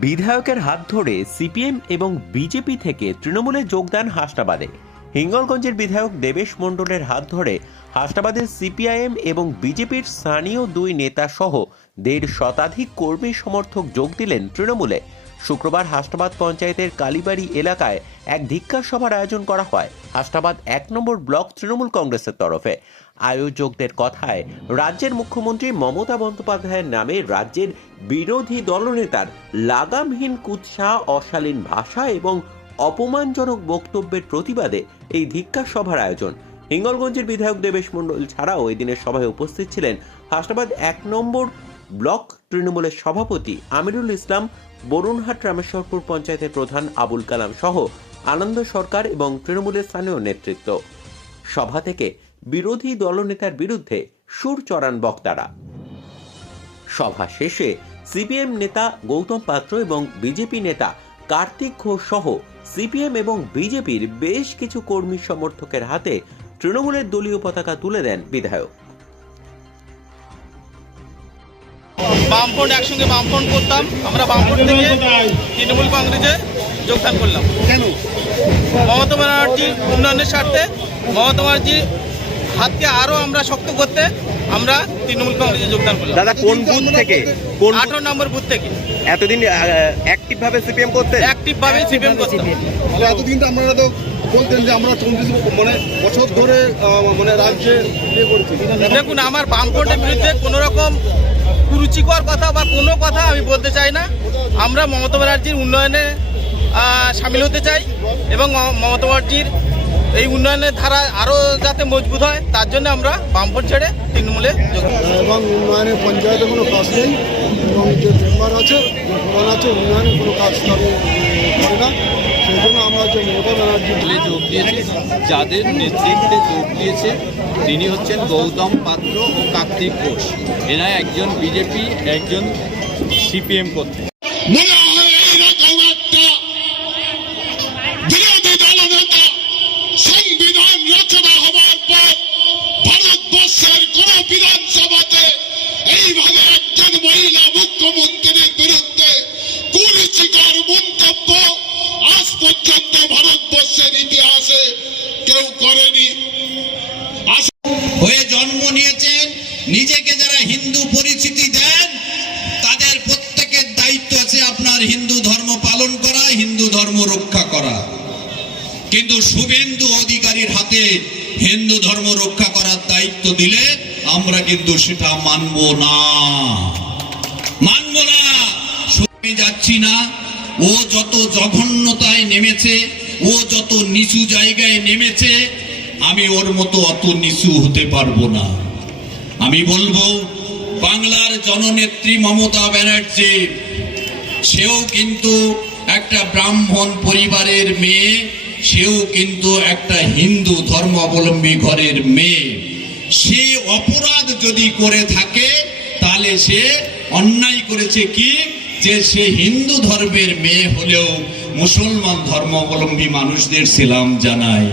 বিধায়কের হাত ধরে সিপিএম এবং বিজেপি থেকে তৃণমূলে যোগদান হাসনাবাদে। হিঙ্গলগঞ্জের বিধায়ক দেবেশ মণ্ডলের হাত ধরে হাসনাবাদের সিপিআইএম এবং বিজেপির স্থানীয় দুই নেতা সহ দেড় শতাধিক কর্মী সমর্থক যোগ দিলেন তৃণমূলে। শুক্রবার হাসনাবাদ পঞ্চায়েতের কালীবাড়ি এলাকায় এক ধিক্ষার সভার আয়োজন করা হয়। হাসনাবাদ এক নম্বর ব্লক তৃণমূল কংগ্রেসের তরফে। আয়োজকদের কথায় রাজ্যের মুখ্যমন্ত্রী মমতা বন্দ্যোপাধ্যায়ের নামে রাজ্যের বিরোধী দলনেতার লাগামহীন কুৎসা, অশালীন ভাষা এবং অপমানজনক বক্তব্যের প্রতিবাদে এই ধিক্ষার সভার আয়োজন। হিঙ্গলগঞ্জের বিধায়ক দেবেশ মণ্ডল ছাড়াও এই দিনের সভায় উপস্থিত ছিলেন হাসনাবাদ এক নম্বর ব্লক তৃণমূলের সভাপতি আমিরুল ইসলাম বরুণহাট রামেশ্বরপুর পঞ্চায়েতের প্রধান আবুল কালাম সহ আনন্দ সরকার এবং তৃণমূলের স্থানীয় নেতৃত্ব। সভা থেকে বিরোধী দলনেতার বিরুদ্ধে সুর চড়ান বক্তারা। সভা শেষে সিপিএম নেতা গৌতম পাত্র এবং বিজেপি নেতা কার্তিক ঘোষ সহ সিপিএম এবং বিজেপির বেশ কিছু কর্মী সমর্থকের হাতে তৃণমূলের দলীয় পতাকা তুলে দেন বিধায়ক। বামফ্রন্ট একসঙ্গে বামফ্রন্ট করতাম। আমরা বামফ্রন্ট থেকে তৃণমূল কংগ্রেসে যোগদান করলাম। কেন? মমতা ব্যানার্জির উন্নয়নের স্বার্থে মমতা ব্যানার্জির হাতকে আরও আমরা শক্ত করতে আমরা তৃণমূল কংগ্রেসে যোগদান করলাম। দাদা কোন বুথ থেকে? কোন আঠারো নম্বর বুথ থেকে। এতদিন অ্যাক্টিভ ভাবে সিপিএম করতে অ্যাক্টিভভাবে সিপিএম করতাম। তাহলে এতদিন তো আমরা তো বলতেন যে আমরা চৌত্রিশ মানে বছর ধরে মানে রাজ্যে ইয়ে করছি। দেখুন আমার বামফ্রন্টের বিরুদ্ধে কোনো রকম কুরুচিকর কথা বা কোনো কথা আমি বলতে চাই না। আমরা মমতা ব্যানার্জির উন্নয়নে সামিল হতে চাই এবং মমতা ব্যানার্জির এই উন্নয়নের ধারা আরও যাতে মজবুত হয়, তার জন্য আমরা বামফ্রন্ট ছেড়ে তৃণমূলে এবং উন্নয়নে পঞ্চায়েতে কোনো কাজ নেই এবং যে মেম্বার আছে প্রধান আছে, উন্নয়নে কোনো কাজ করে না সেই জন্য আমরা যে মমতা ব্যানার্জি দলে যোগ দিয়েছে। যাদের নেতৃত্বে যোগ দিয়েছে তিনি হচ্ছেন গৌতম পাত্র ও কার্তিক ঘোষ। এরা একজন বিজেপি একজন সিপিএম করতে ভারতবর্ষের কোন বিধানসভাতে এইভাবে একজন মহিলা মুখ্যমন্ত্রীর আজ ভারতবর্ষের ইতিহাসে কেউ করেনি। হয়ে জন্ম নিয়েছেন নিজেকে যারা হিন্দু পরিচিতি দেন, তাদের প্রত্যেকের দায়িত্ব আছে আপনার হিন্দু ধর্ম পালন করা, হিন্দু ধর্ম রক্ষা করা। কিন্তু শুভেন্দু অধিকারীর হাতে হিন্দু ধর্ম রক্ষা করার দায়িত্ব দিলে আমরা কিন্তু সেটা মানব না। মানব না। যাচ্ছি না। ও যত জঘন্যতায় নেমেছে, ও যত নিচু জায়গায় নেমেছে, আমি ওর মতো অত নিচু হতে পারব না। আমি বলব, বাংলার জননেত্রী মমতা ব্যানার্জি, সেও কিন্তু একটা ব্রাহ্মণ পরিবারের মেয়ে, সেও কিন্তু একটা হিন্দু ধর্মাবলম্বী ঘরের মেয়ে। সে অপরাধ যদি করে থাকে, তাহলে সে অন্যায় করেছে কি? যে সে হিন্দু ধর্মের মেয়ে হলেও মুসলমান ধর্মাবলম্বী মানুষদের সেলাম জানায়।